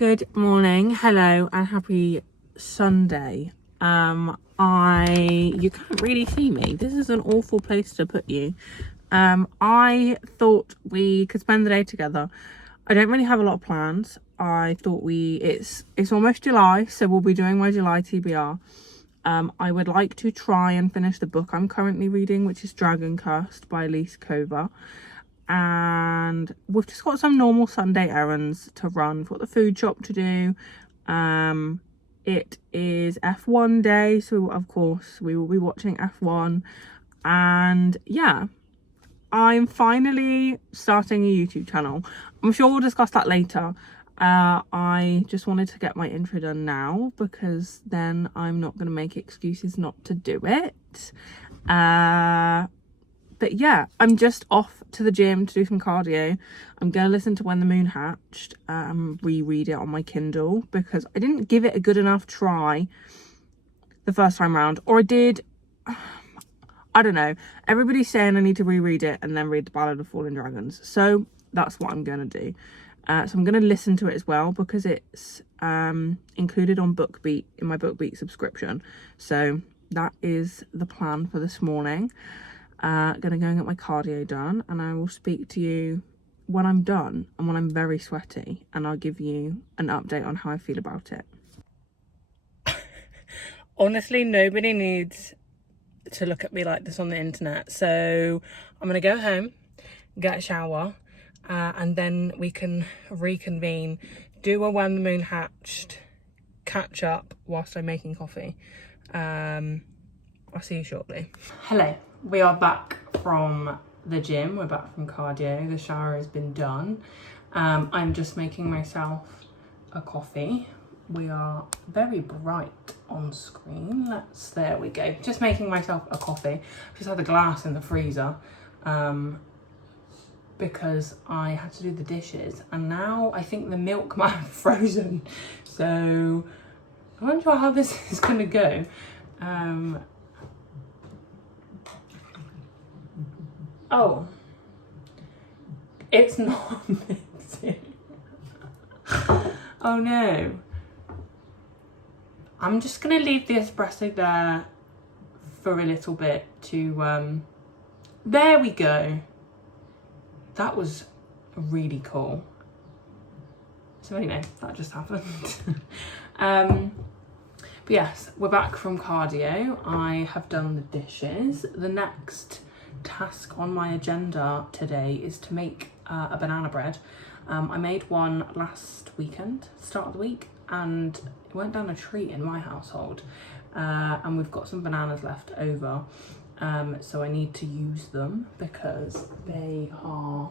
Good morning, hello, and happy Sunday. You can't really see me. This is an awful place to put you. I thought we could spend the day together. I don't really have a lot of plans. I thought it's almost July, so we'll be doing my July TBR. I would like to try and finish the book I'm currently reading, which is Dragon Cursed by Elise Cover. And we've just got some normal Sunday errands to run. We've got the food shop to do. It is F1 day, so of course we will be watching F1. And yeah, I'm finally starting a YouTube channel. I'm sure we'll discuss that later. I just wanted to get my intro done now, because then I'm not going to make excuses not to do it. But yeah, I'm just off to the gym to do some cardio. I'm going to listen to When the Moon Hatched and reread it on my Kindle, because I didn't give it a good enough try the first time round. Or I did, I don't know. Everybody's saying I need to reread it and then read The Ballad of Fallen Dragons. So that's what I'm going to do. So I'm going to listen to it as well, because it's included on BookBeat in my BookBeat subscription. So that is the plan for this morning. Gonna go and get my cardio done, and I will speak to you when I'm done and when I'm very sweaty, and I'll give you an update on how I feel about it. Honestly, nobody needs to look at me like this on the internet, so I'm gonna go home, get a shower, and then we can reconvene, do a When the Moon Hatched catch up whilst I'm making coffee. I'll see you shortly. Hello. We are back from the gym. We're back from cardio. The shower has been done. I'm just making myself a coffee. We are very bright on screen. There we go. Just making myself a coffee. Just had the glass in the freezer because I had to do the dishes, and now I think the milk might have frozen. So I'm not sure how this is gonna go. Oh, it's not mixing. Oh no. I'm just gonna leave the espresso there for a little bit to, there we go. That was really cool. So anyway, that just happened. But yes, we're back from cardio. I have done the dishes. The next task on my agenda today is to make a banana bread. I made one last weekend, start of the week, and it went down a treat in my household, and we've got some bananas left over, so I need to use them because they are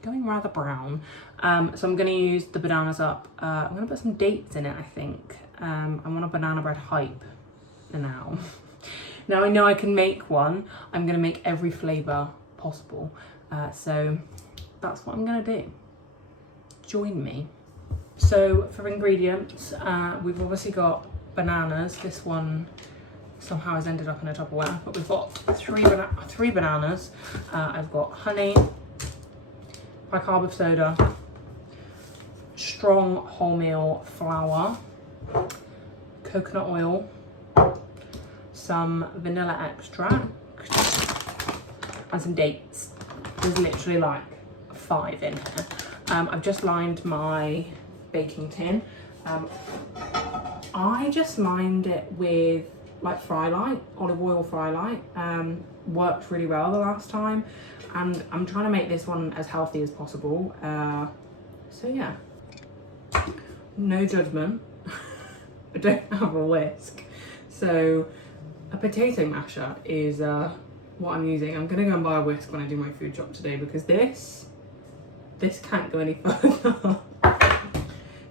going rather brown. So I'm going to use the bananas up. I'm going to put some dates in it, I think. I want a banana bread hype now. Now I know I can make one. I'm going to make every flavour possible. So that's what I'm going to do. Join me. So for ingredients, we've obviously got bananas. This one somehow has ended up in a Tupperware, but we've got three bananas. I've got honey, bicarbonate soda, strong wholemeal flour, coconut oil, some vanilla extract, and some dates. There's literally like 5 in here. I've just lined my baking tin. I just lined it with like Frylight, olive oil Frylight. Worked really well the last time, and I'm trying to make this one as healthy as possible. So yeah, no judgment. I don't have a whisk, so a potato masher is what I'm using. I'm gonna go and buy a whisk when I do my food shop today, because this can't go any further.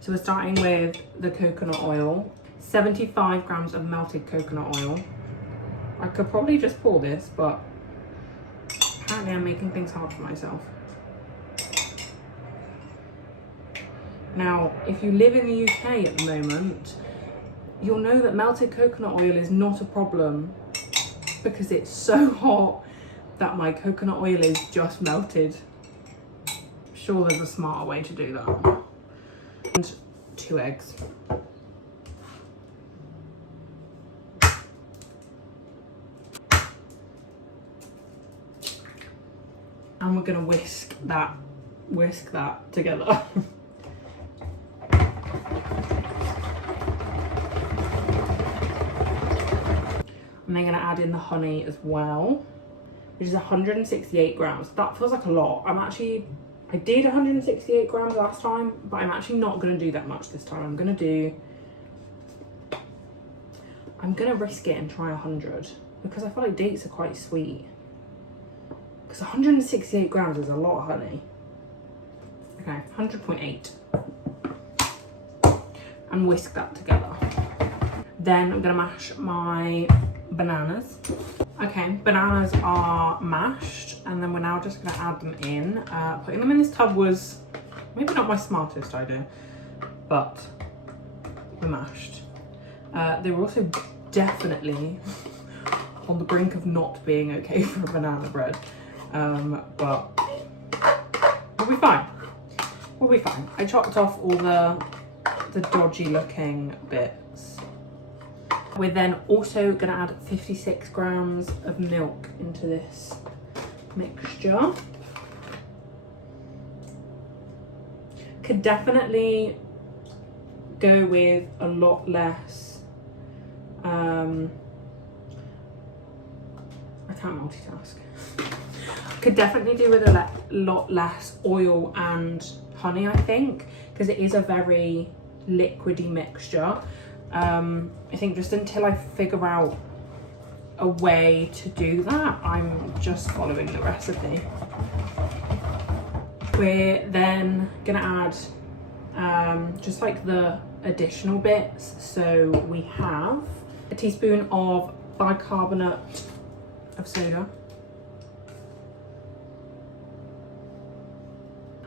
So we're starting with the coconut oil, 75 grams of melted coconut oil. I could probably just pour this, but apparently I'm making things hard for myself. Now, if you live in the UK at the moment, you'll know that melted coconut oil is not a problem, because it's so hot that my coconut oil is just melted. I'm sure there's a smarter way to do that. And 2 eggs. And we're gonna whisk that together. And then gonna add in the honey as well, which is 168 grams. That feels like a lot. I did 168 grams last time, but I'm actually not gonna do that much this time. I'm gonna risk it and try 100 because I feel like dates are quite sweet. Because 168 grams is a lot of honey. Okay, 100.8. And whisk that together. Then I'm gonna mash my bananas. Okay, bananas are mashed, and then we're now just gonna add them in. Putting them in this tub was maybe not my smartest idea, but we're mashed. They were also definitely on the brink of not being okay for a banana bread. But we'll be fine. We'll be fine. I chopped off all the dodgy looking bits. We're then also gonna add 56 grams of milk into this mixture. Could definitely go with a lot less, I can't multitask. Could definitely do with a lot less oil and honey, I think, because it is a very liquidy mixture. I think just until I figure out a way to do that, I'm just following the recipe. We're then gonna add just like the additional bits. So we have a teaspoon of bicarbonate of soda.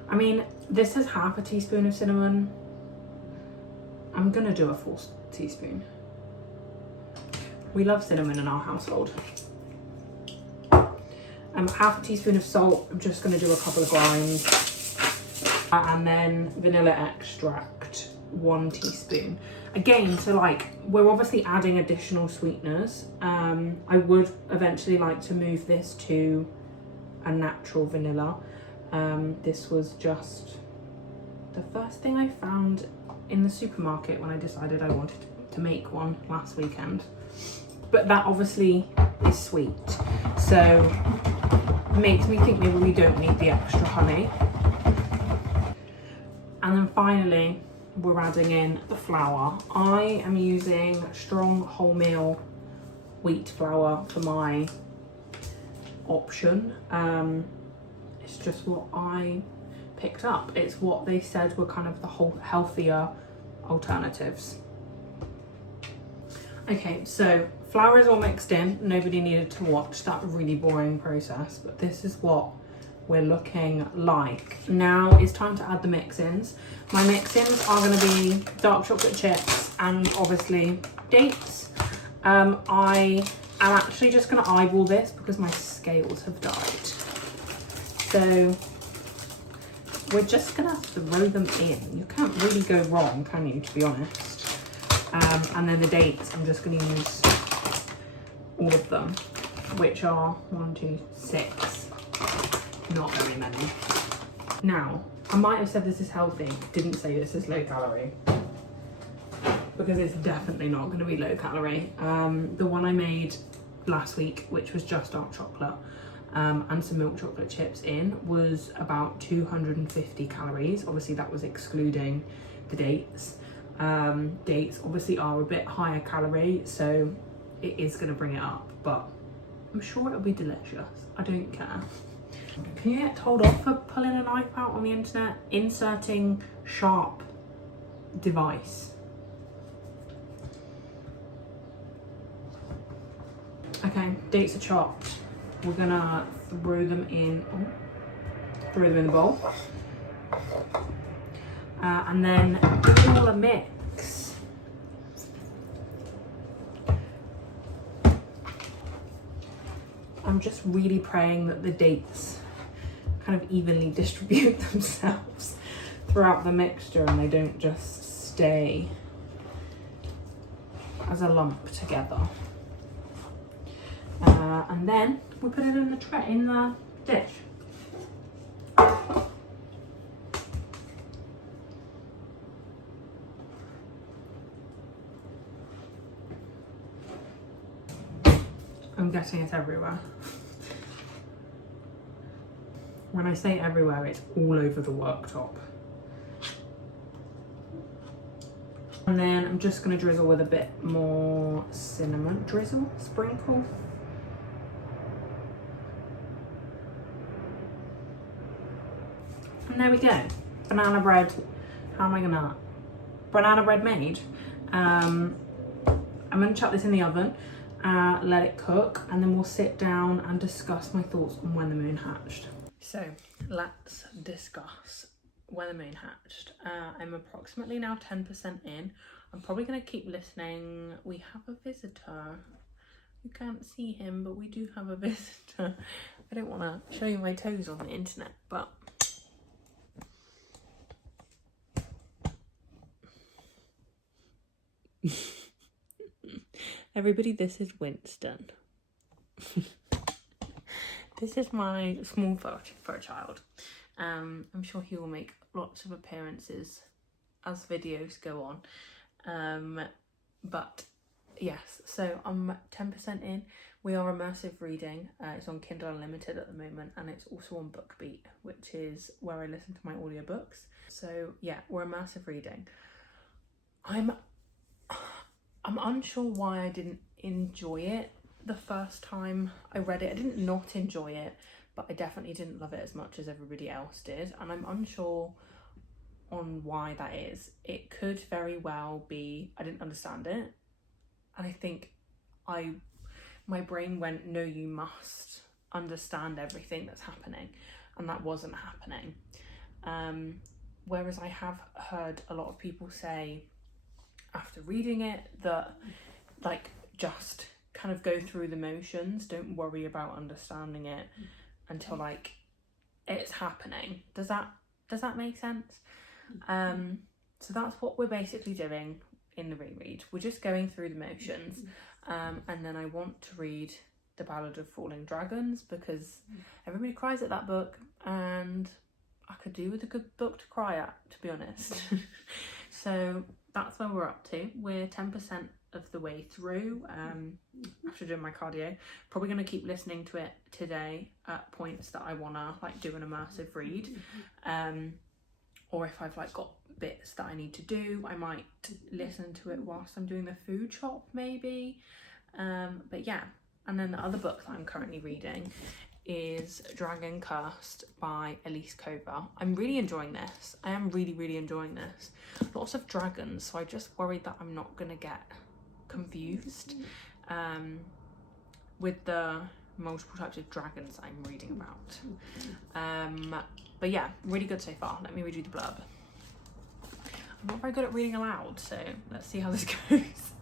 I mean, this is half a teaspoon of cinnamon. I'm gonna do a full teaspoon. We love cinnamon in our household. Half a teaspoon of salt. I'm just gonna do a couple of grinds. And then vanilla extract, 1 teaspoon. Again, so like, we're obviously adding additional sweeteners. I would eventually like to move this to a natural vanilla. This was just the first thing I found in the supermarket when I decided I wanted to make one last weekend. But that obviously is sweet, so makes me think maybe we don't need the extra honey. And then finally, we're adding in the flour. I am using strong wholemeal wheat flour for my option. It's just what I picked up. It's what they said were kind of the whole healthier alternatives. Okay, so flour is all mixed in. Nobody needed to watch that really boring process, but this is what we're looking like. Now it's time to add the mix-ins. My mix-ins are going to be dark chocolate chips and obviously dates. I am actually just going to eyeball this because my scales have died. So we're just going to throw them in. You can't really go wrong, can you, to be honest? And then the dates, I'm just going to use all of them, which are 1, 2, 6. Not very many. Now, I might have said this is healthy, didn't say this is low calorie, because it's definitely not going to be low calorie. The one I made last week, which was just dark chocolate and some milk chocolate chips in, was about 250 calories. Obviously that was excluding the dates. Dates obviously are a bit higher calorie, so it is going to bring it up, but I'm sure it'll be delicious. I don't care. Can you get told off for pulling a knife out on the internet? Inserting sharp device. Okay, dates are chopped. We're gonna throw them in. Throw them in the bowl. And then give it all a mix. I'm just really praying that the dates kind of evenly distribute themselves throughout the mixture and they don't just stay as a lump together. And then we put it in the tray, in the dish. I'm guessing it's everywhere. When I say everywhere, it's all over the worktop. And then I'm just gonna drizzle with a bit more cinnamon. Drizzle? Sprinkle? And there we go. Banana bread. How am I gonna... Banana bread made. I'm gonna chuck this in the oven, let it cook, and then we'll sit down and discuss my thoughts on When the Moon Hatched. So let's discuss When the Moon Hatched. I'm approximately now 10% in. I'm probably going to keep listening. We have a visitor. You can't see him, but we do have a visitor. I don't want to show you my toes on the internet, but... Everybody, this is Winston. This is my small fur child. I'm sure he will make lots of appearances as videos go on. But yes, so I'm 10% in. We are immersive reading. It's on Kindle Unlimited at the moment, and it's also on BookBeat, which is where I listen to my audiobooks. So yeah, we're immersive reading. I'm unsure why I didn't enjoy it the first time I read it. I didn't not enjoy it, but I definitely didn't love it as much as everybody else did, and I'm unsure on why that is. It could very well be I didn't understand it, and I think my brain went, no, you must understand everything that's happening, and that wasn't happening. Whereas I have heard a lot of people say after reading it that, like, just kind of go through the motions, don't worry about understanding it until like it's happening. Does that make sense? So that's what we're basically doing in the reread. We're just going through the motions, and then I want to read The Ballad of Falling Dragons because everybody cries at that book, and I could do with a good book to cry at, to be honest. So that's where we're up to. We're 10% of the way through after doing my cardio. Probably going to keep listening to it today at points that I want to like do an immersive read, or if I've like got bits that I need to do, I might listen to it whilst I'm doing the food shop maybe. But yeah, and then the other book that I'm currently reading is Dragon Cursed by Elise Cover. I'm really enjoying this. I am really enjoying this. Lots of dragons, so I just worried that I'm not gonna get confused with the multiple types of dragons I'm reading about. But yeah, really good so far. Let me read you the blurb. I'm not very good at reading aloud, so let's see how this goes.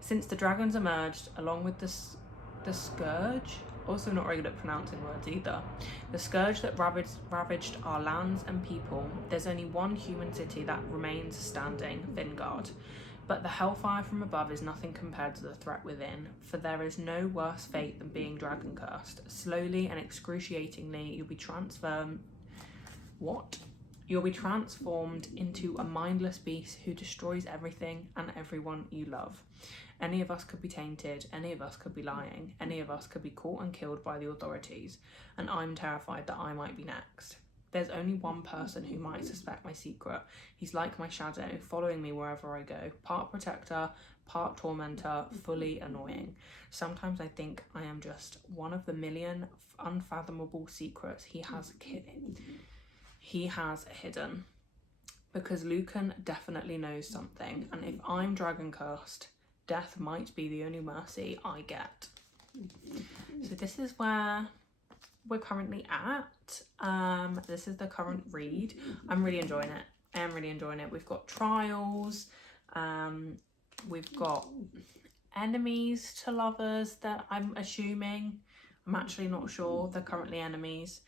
Since the dragons emerged, along with the scourge, also not very good at pronouncing words either, the scourge that ravaged our lands and people, there's only one human city that remains standing, Vingard. But the hellfire from above is nothing compared to the threat within, for there is no worse fate than being dragon cursed. Slowly and excruciatingly, you'll be transformed into a mindless beast who destroys everything and everyone you love. Any of us could be tainted, any of us could be lying, any of us could be caught and killed by the authorities, and I'm terrified that I might be next. There's only one person who might suspect my secret. He's like my shadow, following me wherever I go. Part protector, part tormentor, fully annoying. Sometimes I think I am just one of the million unfathomable secrets he has hidden. Because Lucan definitely knows something, and if I'm dragon cursed, death might be the only mercy I get. So this is where we're currently at. This is the current read. I'm really enjoying it. I am really enjoying it. We've got trials. We've got enemies to lovers that I'm assuming. I'm actually not sure. They're currently enemies.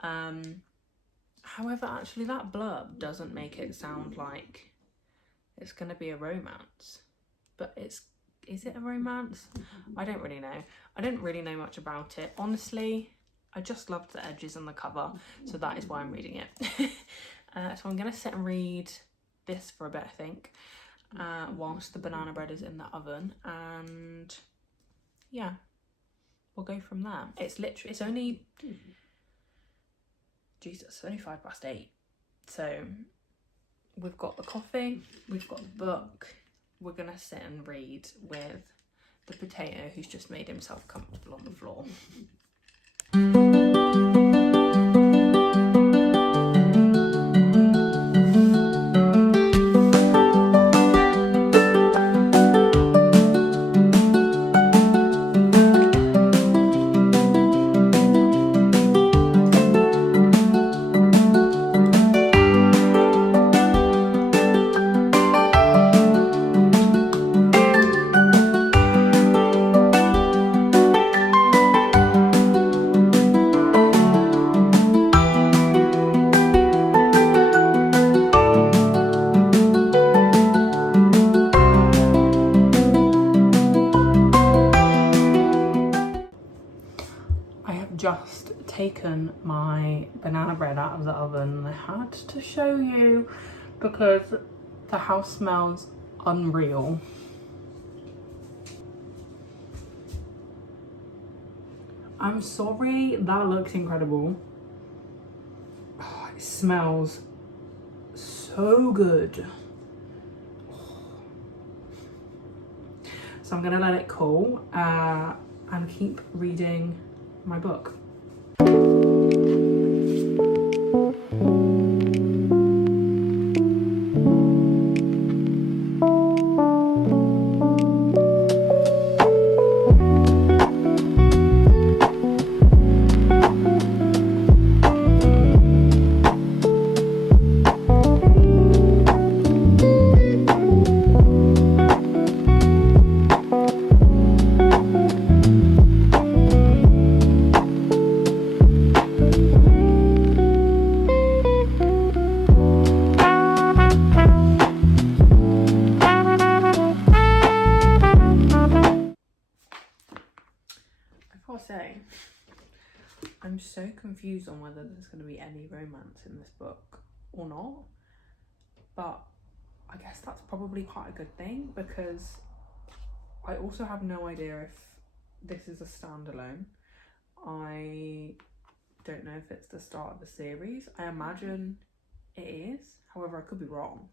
However, actually that blurb doesn't make it sound like it's going to be a romance. But is it a romance? I don't really know. I didn't really know much about it. Honestly, I just loved the edges on the cover, so that is why I'm reading it. So I'm going to sit and read this for a bit, I think, whilst the banana bread is in the oven, and yeah, we'll go from there. It's only, Jesus, it's only 8:05. So we've got the coffee, we've got the book. We're gonna sit and read with the potato who's just made himself comfortable on the floor. Just taken my banana bread out of the oven. I had to show you because the house smells unreal. I'm sorry, that looks incredible. Oh, it smells so good. So I'm gonna let it cool and keep reading my book. Say, I'm so confused on whether there's going to be any romance in this book or not, but I guess that's probably quite a good thing, because I also have no idea if this is a standalone. I don't know if it's the start of the series. I imagine it is, however I could be wrong.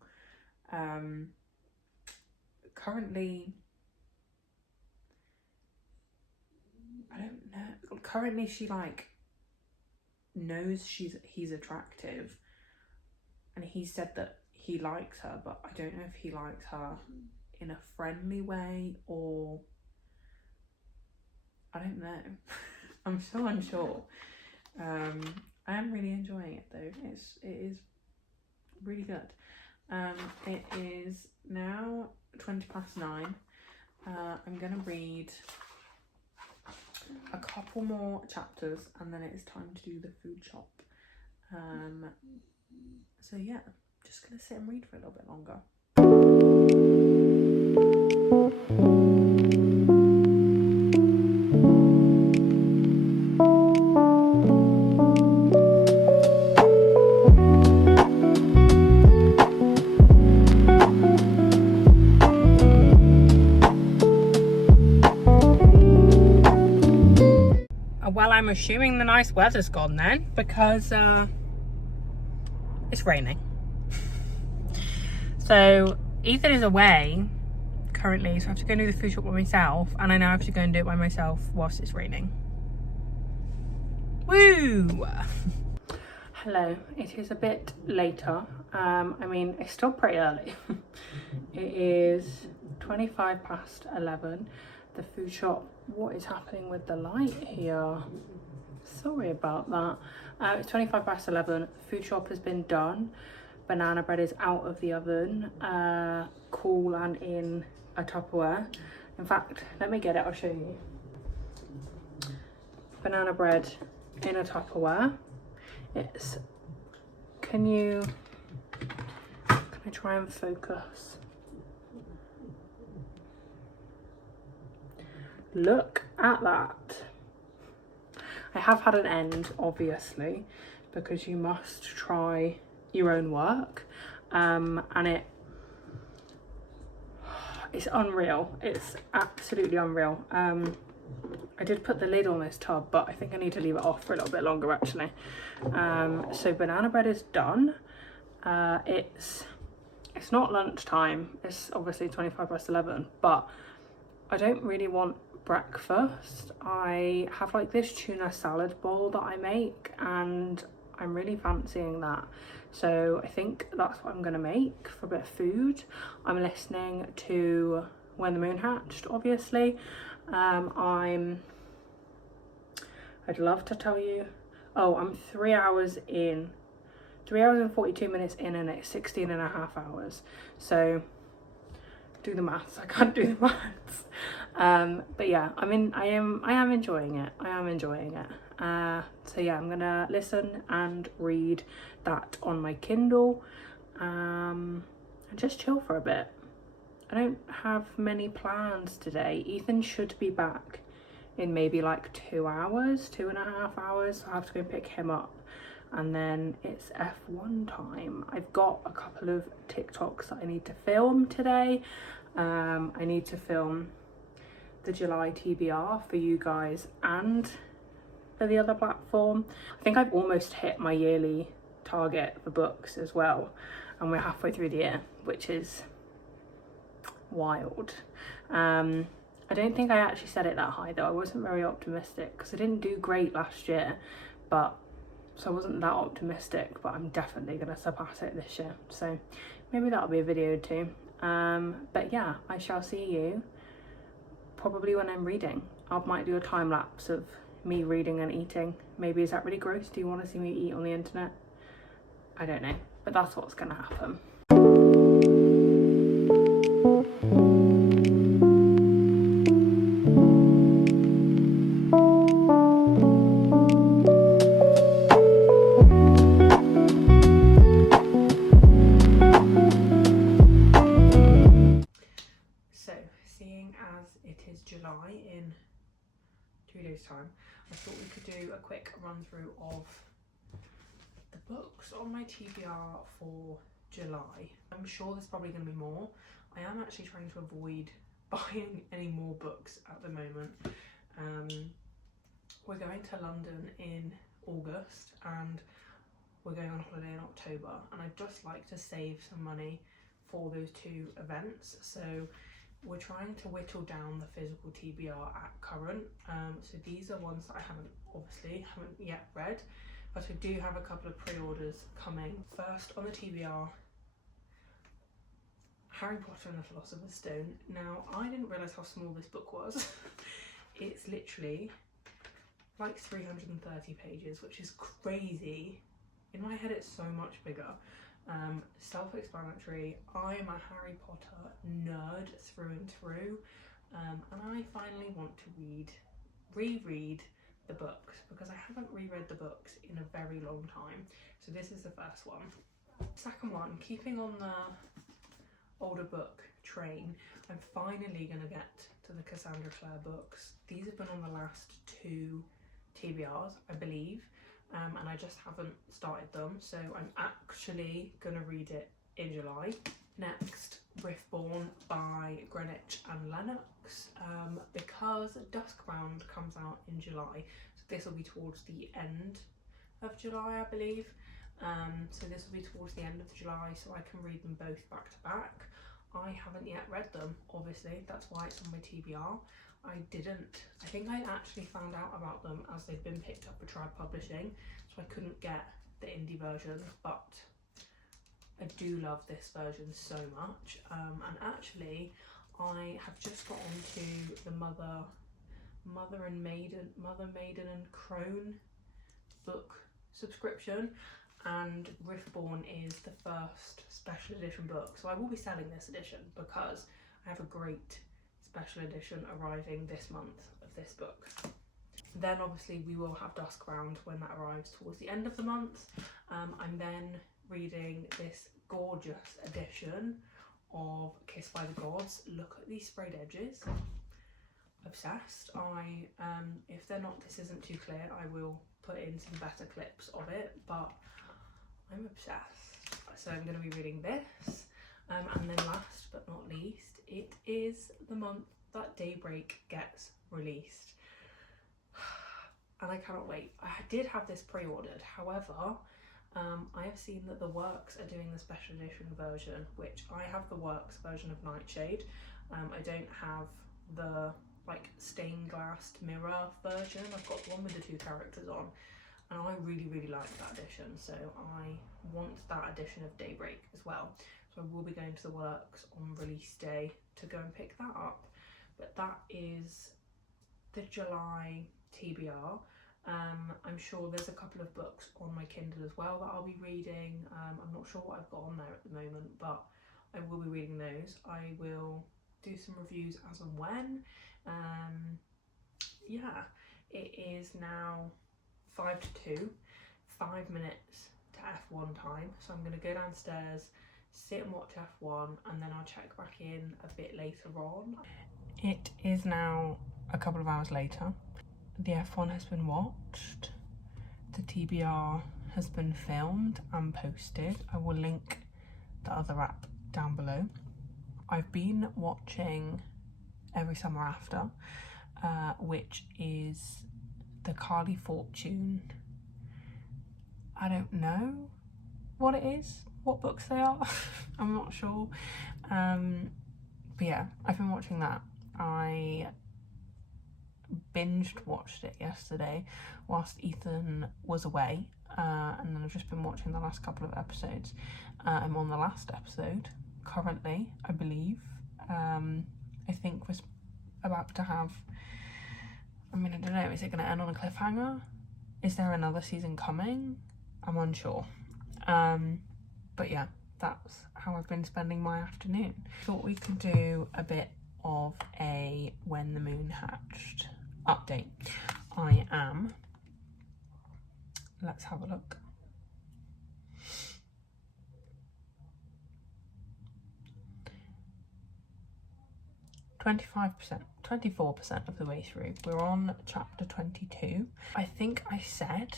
Currently, I don't know. Currently, she like knows he's attractive, and he said that he likes her, but I don't know if he likes her in a friendly way or I don't know. I'm so unsure. I am really enjoying it though. It is really good. It is now 9:20. I'm gonna read a couple more chapters and then it is time to do the food shop. So yeah, just gonna sit and read for a little bit longer. Well, I'm assuming the nice weather's gone then, because it's raining. So Ethan is away currently, so I have to go and do the food shop by myself, and I now have to go and do it by myself whilst it's raining. Woo! Hello, it is a bit later. I mean, it's still pretty early. It is 11:25. The food shop, what is happening with the light here? Sorry about that. It's 11:25. Food shop has been done. Banana bread is out of the oven, cool and in a Tupperware. In fact, let me get it, I'll show you. Banana bread in a Tupperware. It's, can I try and focus? Look at that. I have had an end, obviously, because you must try your own work, and it's unreal. It's absolutely unreal. I did put the lid on this tub, but I think I need to leave it off for a little bit longer actually. So banana bread is done. It's not lunchtime, it's obviously 11:25, but I don't really want breakfast. I have like this tuna salad bowl that I make and I'm really fancying that. So I think that's what I'm gonna make for a bit of food. I'm listening to When the Moon Hatched, obviously. I'd love to tell you, I'm 3 hours in, 3 hours and 42 minutes in, and it's 16 and a half hours. So do the maths. I can't do the maths. But yeah, I am enjoying it. So yeah, I'm gonna listen and read that on my Kindle, and just chill for a bit. I don't have many plans today. Ethan should be back in maybe like 2 hours, 2.5 hours. So I have to go pick him up, and then it's F1 time. I've got a couple of TikToks that I need to film today. I need to film the July TBR for you guys and for the other platform. I think I've almost hit my yearly target for books as well, and we're halfway through the year, which is wild. I don't think I actually set it that high though. I wasn't very optimistic because I didn't do great last year, so I wasn't that optimistic, but I'm definitely gonna surpass it this year, so maybe that'll be a video too. But yeah, I shall see you probably when I'm reading. I might do a time lapse of me reading and eating. Maybe. Is that really gross? Do you want to see me eat on the internet? I don't know, but that's what's gonna happen. July in 2 days time, I thought we could do a quick run through of the books on my TBR for July. I'm sure there's probably going to be more. I am actually trying to avoid buying any more books at the moment. We're going to London in August and we're going on holiday in October, and I'd just like to save some money for those two events. So we're trying to whittle down the physical TBR at current. So these are ones that I haven't yet read, but I do have a couple of pre-orders coming. First on the TBR, Harry Potter and the Philosopher's Stone. Now, I didn't realise how small this book was. It's literally like 330 pages, which is crazy. In my head it's so much bigger. Self-explanatory. I am a Harry Potter nerd through and through, and I finally want to reread the books, because I haven't reread the books in a very long time. So this is the first one. Second one, keeping on the older book train, I'm finally gonna get to the Cassandra Clare books. These have been on the last 2 TBRs, I believe. And I just haven't started them, so I'm actually gonna read it in July. Next, Riftborn by Greenwich and Lennox, because Duskbound comes out in July, so this will be towards the end of July, I believe. So this will be towards the end of July, so I can read them both back to back. I haven't yet read them, obviously, that's why it's on my TBR. I think I actually found out about them as they've been picked up for Tribe Publishing, so I couldn't get the indie version, but I do love this version so much. And actually, I have just got onto the Mother, Maiden and Crone book subscription, and Riftborn is the first special edition book. So I will be selling this edition because I have a great special edition arriving this month of this book. Then obviously we will have Duskbound when that arrives towards the end of the month. I'm then reading this gorgeous edition of Kissed by the Gods. Look at these sprayed edges. obsessed. If this isn't too clear, I will put in some better clips of it, but I'm obsessed. So I'm going to be reading this. And then last but not least, it is the month that Daybreak gets released. And I cannot wait. I did have this pre-ordered, however, I have seen that the Works are doing the special edition version, which I have the Works version of Nightshade. I don't have the like stained glass mirror version. I've got the one with the 2 characters on, and I really like that edition, so I want that edition of Daybreak as well. So I will be going to the Works on release day to go and pick that up. But that is the July TBR. I'm sure there's a couple of books on my Kindle as well that I'll be reading. I'm not sure what I've got on there at the moment, but I will be reading those. I will do some reviews as and when. Yeah, it is now 5 to 2, 5 minutes to F1 time. So I'm going to go downstairs, sit and watch F1, and then I'll check back in a bit later on. It is now a couple of hours later. The F1 has been watched. The TBR has been filmed and posted. I will link the other app down below. I've been watching Every Summer After, which is the Carly Fortune. I don't know what it is, what books they are. I'm not sure. But yeah, I've been watching that. I binged watched it yesterday whilst Ethan was away, and then I've just been watching the last couple of episodes. I'm on the last episode currently, I believe. I think was about to have, I mean, I don't know, is it going to end on a cliffhanger? Is there another season coming? I'm unsure. But yeah, that's how I've been spending my afternoon. Thought we could do a bit of a When the Moon Hatched update. I am, let's have a look. %, 24% of the way through. We're on chapter 22. I think I said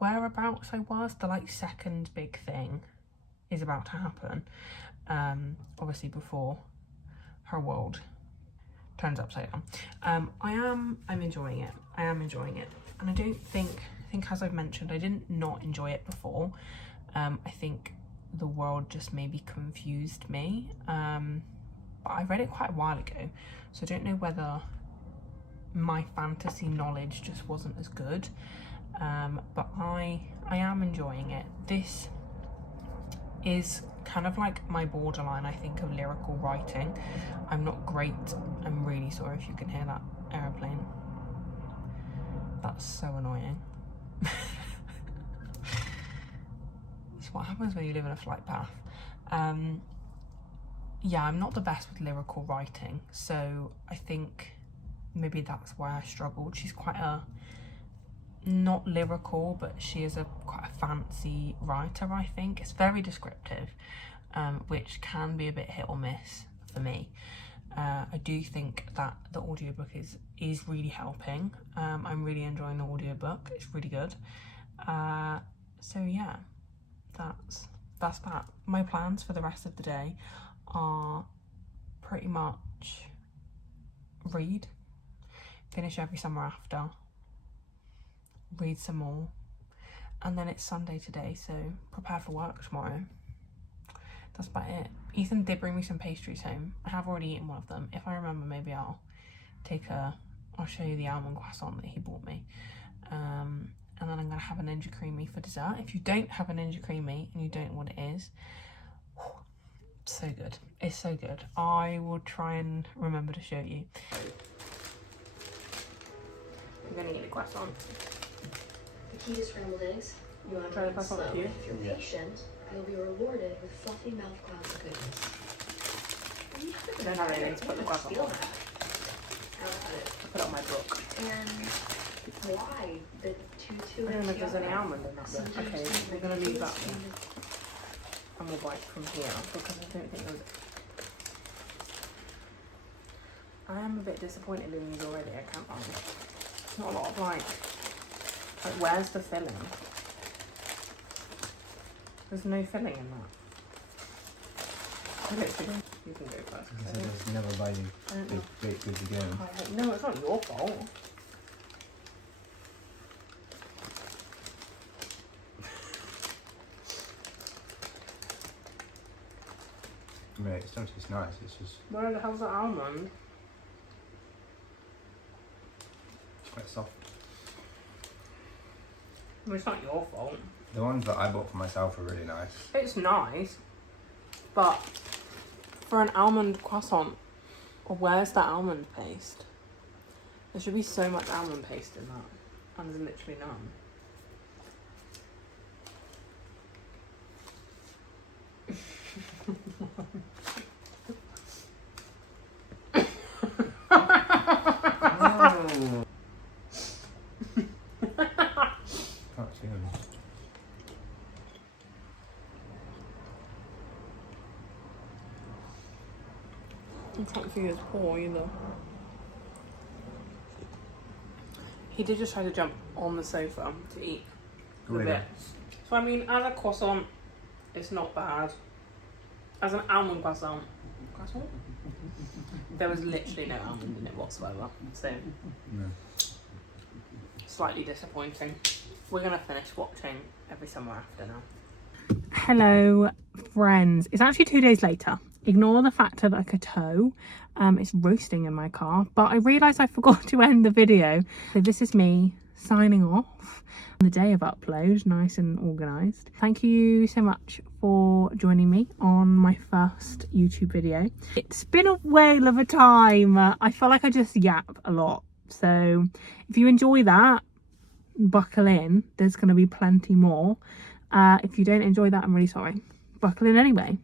whereabouts I was. The like second big thing is about to happen. Obviously before her world turns upside down. I'm enjoying it. I am enjoying it. And I think as I've mentioned, I didn't not enjoy it before. I think the world just maybe confused me. But I read it quite a while ago, so I don't know whether my fantasy knowledge just wasn't as good. But I am enjoying it. This is kind of like my borderline, I think, of lyrical writing. I'm not great. I'm really sorry if you can hear that airplane. That's so annoying. It's what happens when you live in a flight path. Yeah, I'm not the best with lyrical writing, so I think maybe that's why I struggled. She's quite a, not lyrical, but she is quite a fancy writer, I think. It's very descriptive, which can be a bit hit or miss for me. I do think that the audiobook is really helping. I'm really enjoying the audiobook. It's really good. So yeah, that's that. My plans for the rest of the day are pretty much read, finish Every Summer After, read some more, and then it's Sunday today, so prepare for work tomorrow. That's about it. Ethan did bring me some pastries home. I have already eaten one of them. If I remember, maybe I'll show you the almond croissant that he bought me. And then I'm gonna have a Ninja Creamy for dessert. If you don't have a Ninja Creamy and you don't know what it is, so good. It's so good. I will try and remember to show you. I'm gonna eat a croissant. The key to scrambled eggs. You wanna try the croissant too? If you're patient, you'll be rewarded with fluffy mouth clouds of goodness. I don't have anything to put the croissant on. I put it on my book. And why the two? I don't know if there's any almond in that bit. Okay, we're gonna leave that one. And we'll bite from here because I don't think there's. I am a bit disappointed in these already, I can't lie. It's not a lot of like where's the filling? There's no filling in that. I literally, you can go first. I said I'd never buy you baked goods again. No, it's not your fault. Mate, it still tastes nice, it's just Where the hell's the almond? it's quite soft. Well, it's not your fault. The ones that I bought for myself are really nice. It's nice, but for an almond croissant, where's the almond paste? There should be so much almond paste in that, and there's literally none. Can't see them. I can't see his paw either. He did just try to jump on the sofa to eat the Really? bits. So I mean, as a croissant, it's not bad. As an almond croissant, there was literally no almond in it whatsoever. So No. slightly disappointing. We're gonna finish watching Every Summer After now. Hello, friends. It's actually 2 days later. Ignore the fact that I could tow. It's roasting in my car, but I realised I forgot to end the video. So this is me signing off on the day of upload, nice and organised. Thank you so much for joining me on my first YouTube video. It's been a whale of a time. I feel like I just yap a lot. So if you enjoy that, buckle in. There's going to be plenty more. If you don't enjoy that, I'm really sorry. Buckle in anyway.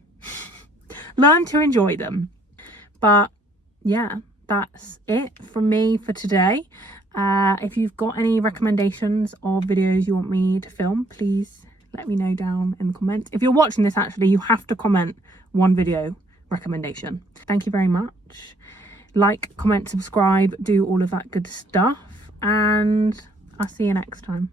Learn to enjoy them. But yeah, that's it from me for today. If you've got any recommendations of videos you want me to film, please let me know down in the comments. If you're watching this, actually, you have to comment one video recommendation. Thank you very much. Like, comment, subscribe, do all of that good stuff, and I'll see you next time.